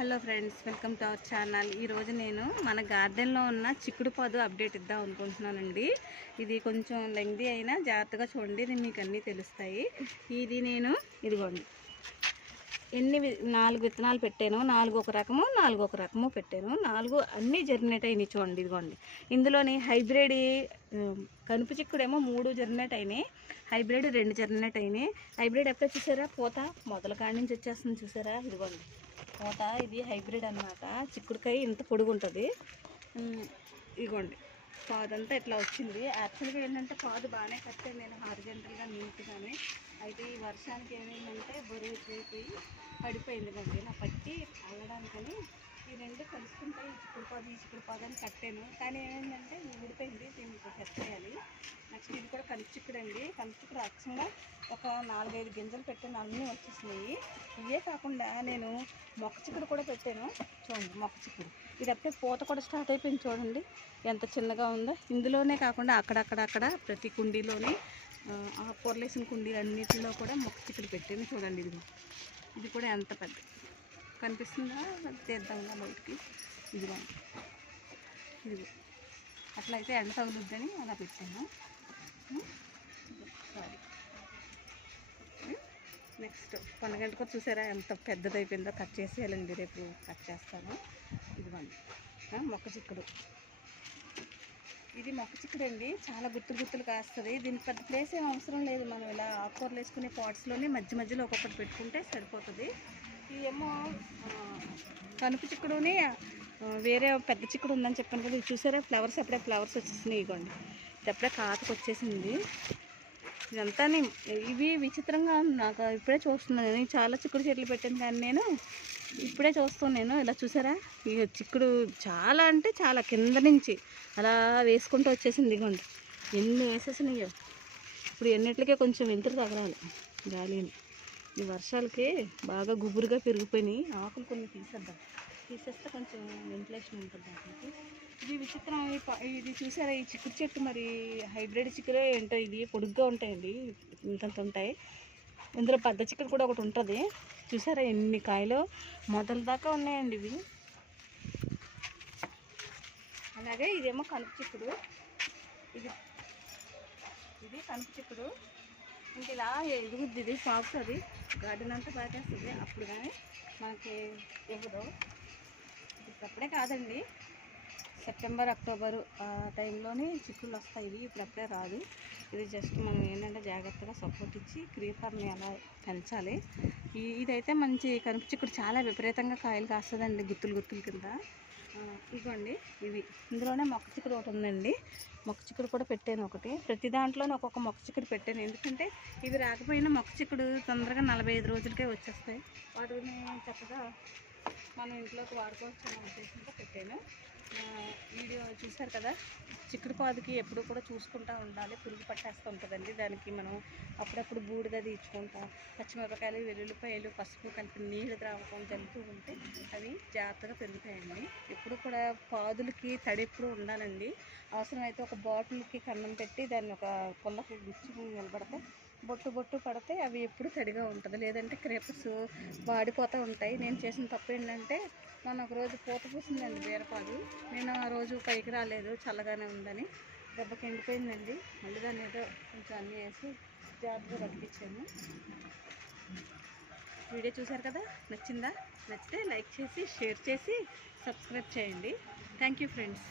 Hello friends, welcome to our channel. ఈరోజు నేను మన గార్డెన్లో ఉన్న చిక్కుడు పాదు అప్డేట్ ఇద్దాం అనుకుంటున్నానండి. ఇది కొంచెం లెంగ్దీ అయినా జాగ్రత్తగా చూడండి, ఇది మీకు అన్నీ తెలుస్తాయి. ఇది నేను ఇదిగోండి 4 విత్తనాలు పెట్టాను. 4 ఒక రకము, 4 ఒక రకము పెట్టాను. 4 అన్నీ జర్మినేట్ అయినాయి చూడండి. ఇదిగోండి ఇందులోని హైబ్రిడ్ కనుపు చిక్కుడేమో 3 జర్మినేట్ అయినాయి, హైబ్రిడ్ 2 జర్మినేట్ అయినాయి. హైబ్రిడ్ ఎప్పుడో చూసారా, పూత మొదల కాడి నుంచి వచ్చేస్తుంది చూసారా. ఇదిగోండి పూత, ఇది హైబ్రిడ్ అన్నమాట. చిక్కుడుకాయ ఇంత పొడుగు ఉంటుంది. ఇదిగోండి పాదంతా ఇట్లా వచ్చింది. యాక్చువల్గా ఏంటంటే పాదు బాగానే కట్టాను నేను హారిజెంటల్గా నీట్గానే. అయితే ఈ వర్షానికి ఏమైందంటే బరువు ఎక్కువైపోయి పడిపోయింది కండి. నా పట్టి అల్లడానికని ఈ రెండు కలుసుకుంటాయి, ఈ చిక్కుడు పాదు అని కట్టాను. కానీ ఏమైందంటే ఊడిపోయింది, దీనికి కట్టేయాలి. నెక్స్ట్ ఇది కూడా కనుపు చిక్కుడు అండి. కనుపు చిక్కుడు అచ్చంగా ఒక 4-5 గింజలు పెట్టాను, అన్నీ వచ్చేసినాయి. ఇవే కాకుండా నేను మొక్క చిక్కుడు కూడా పెట్టాను చూడండి. మొక్క చిక్కుడు ఇది అప్పుడే పూత కూడా స్టార్ట్ అయిపోయింది చూడండి, ఎంత చిన్నగా ఉందో. ఇందులోనే కాకుండా అక్కడక్కడ ప్రతి కుండీలోనే ఆ పొరలేసిన కుండీలు అన్నింటిలో కూడా మొక్క చిక్కుడు పెట్టాను చూడండి. ఇది కూడా ఎంత పెద్ద కనిపిస్తుందా, తీద్దాంగా బయటికి. ఇది అట్లయితే ఎండ తగులుద్దని అలా పెట్టాను. సారీ. నెక్స్ట్ పొన్నగంట కూడా చూసారా ఎంత పెద్దదైపోయిందో. కట్ చేసేయాలండి, రేపు కట్ చేస్తాను. ఇదిగోండి మొక్క చిక్కుడు. ఇది మొక్క చిక్కుడు అండి, చాలా గుత్తులు కాస్తుంది. దీనికి పెద్ద ప్లేస్ ఏం అవసరం లేదు. మనం ఇలా ఆకుకూరలు వేసుకునే పాట్స్లోనే మధ్యలో ఒక్కొక్కటి పెట్టుకుంటే సరిపోతుంది. ఇవేమో కనుపు చిక్కుడుని వేరే పెద్ద చిక్కుడు ఉందని చెప్పాను కదా, ఇది చూసారా ఫ్లవర్స్, అప్పుడే ఫ్లవర్స్ వచ్చేసినాయి. ఇవ్వండి ఇది అప్పుడే కాతకు వచ్చేసింది. ఇదంతా ఇవి విచిత్రంగా ఉంది నాకు, ఇప్పుడే చూస్తున్నాను. నేను చాలా చిక్కుడు చెట్లు పెట్టాను కానీ నేను ఇప్పుడే చూస్తున్నాను. ఇలా చూసారా, ఇక చిక్కుడు చాలా అంటే చాలా కింద నుంచి అలా వేసుకుంటూ వచ్చేసింది. ఇదిగోండి ఎన్ని వేసేసినాయో. ఇప్పుడు ఎన్నిటికే కొంచెం వెంతురు తగలాలి గాలిని. ఈ వర్షాలకి బాగా గుబురుగా పెరిగిపోయినాయి. ఆకులు కొన్ని తీసేస్తే కొంచెం వెంటిలేషన్ ఉంటుంది దానికి. ఇది విచిత్రం. ఇది చూసారా, ఈ చిక్కుడు చెట్టు మరి హైబ్రిడ్ చిక్కుడే ఏంటో, ఇది పొడుగ్గా ఉంటాయండి, ఇంతంత ఉంటాయి. ఇందులో పెద్ద చిక్కుడు కూడా ఒకటి ఉంటుంది చూసారా, ఎన్ని కాయలు మొదల దాకా ఉన్నాయండి ఇవి. అలాగే ఇదేమో కనుపు చిక్కుడు. ఇది కనుపు చిక్కుడు. ఇంక ఇలా ఎదుగుద్ది, ఇది సాగుతుంది, గార్డెన్ అంతా పాకేస్తుంది. అప్పుడు కానీ మనకి ఇవ్వదు. ఇప్పుడప్పుడే కాదండి, సెప్టెంబర్ అక్టోబరు ఆ టైంలోనే చిక్కుళ్ళు వస్తాయి. ఇప్పుడప్పుడే రాదు. ఇది జస్ట్ మనం ఏంటంటే జాగ్రత్తగా సపోర్ట్ ఇచ్చి క్రీపర్ని అలా పెంచాలి. ఇదైతే మంచి కనుపు చిక్కుడు, చాలా విపరీతంగా కాయలు కాస్తుందండి, గుత్తులు కింద. ఇదిగోండి ఇందులోనే మొక్క చిక్కుడు ఒకటి ఉందండి. మొక్క చిక్కుడు కూడా పెట్టాను ఒకటి. ప్రతి దాంట్లోనే ఒక్కొక్క మొక్క చిక్కుడు పెట్టాను, ఎందుకంటే ఇవి రాకపోయినా మొక్క చిక్కుడు తొందరగా 45 రోజులకే వచ్చేస్తాయి. వాటిని చక్కగా మనం ఇంట్లోకి వాడుకోవచ్చు అన్న ఉద్దేశంతో పెట్టాను. వీడియో చూసారు కదా. చిక్కుడు పాదుకి ఎప్పుడు కూడా చూసుకుంటూ ఉండాలి, పురుగు పట్టేస్తూ ఉంటుందండి. దానికి మనం అప్పుడప్పుడు బూడిద తీర్చుకుంటాం, పచ్చిమిరపకాయలు, వెల్లుల్లిపాయలు, పసుపు కలిపి నీళ్ళు ద్రావకం జల్లుతూ ఉంటే అవి జాగ్రత్తగా పెరుగుతాయండి. ఎప్పుడు కూడా పాదులకి తడి ఎప్పుడు ఉండాలండి. అవసరమైతే ఒక బాటిల్కి కన్నం పెట్టి దాన్ని ఒక పుల్లకి గుచ్చుకుని నిలబడితే బొట్టు పడితే అవి ఎప్పుడు తడిగా ఉంటుంది, లేదంటే క్రేపర్స్ వాడిపోతూ ఉంటాయి. నేను చేసిన తప్పు ఏంటంటే, మొన్న ఒకరోజు పూత పూసిందండి బీరపాదు. నేను ఆ రోజు పైకి రాలేదు, చల్లగానే ఉందని. దెబ్బకి ఎండిపోయిందండి. మళ్ళీ దాన్ని ఏదో కొంచెం అన్నీ వేసి జాగ్రత్తగా బతికించాను. వీడియో చూసారు కదా, నచ్చిందా? నచ్చితే లైక్ చేసి, షేర్ చేసి, సబ్స్క్రైబ్ చేయండి. Thank you friends.